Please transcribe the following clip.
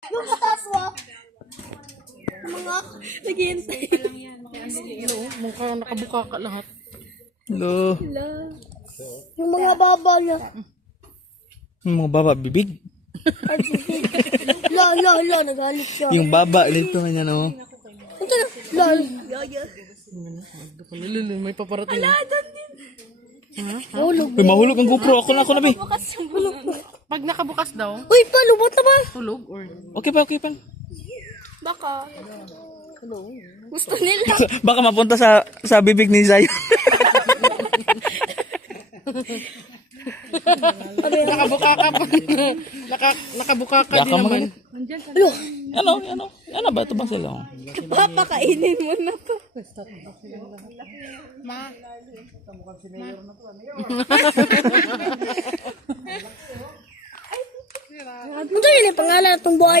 Yung kataswa. Mga naghihintay. Mukha nakabuka ka lahat. Hello. Yung mga baba niya. Yung mga baba, bibig. Ay, bibig. Nagalit siya. Yung baba, dito kanya no. Ito na. Yaya. May paparating. Hulog. Uy, mahulog ang GoPro. Ako na, be. Pag nakabukas daw, Uy, palubot na ba? tulog or... Okay pa, okay pa. Baka. Gusto nila. Baka mapunta sa bibig ni Zay. Nakabuka ka pa. Nakabuka ka Baka din naman. Ano ba? Ito bang sila? Papakainin mo na to. Ito yun yung pangalan ng buhay.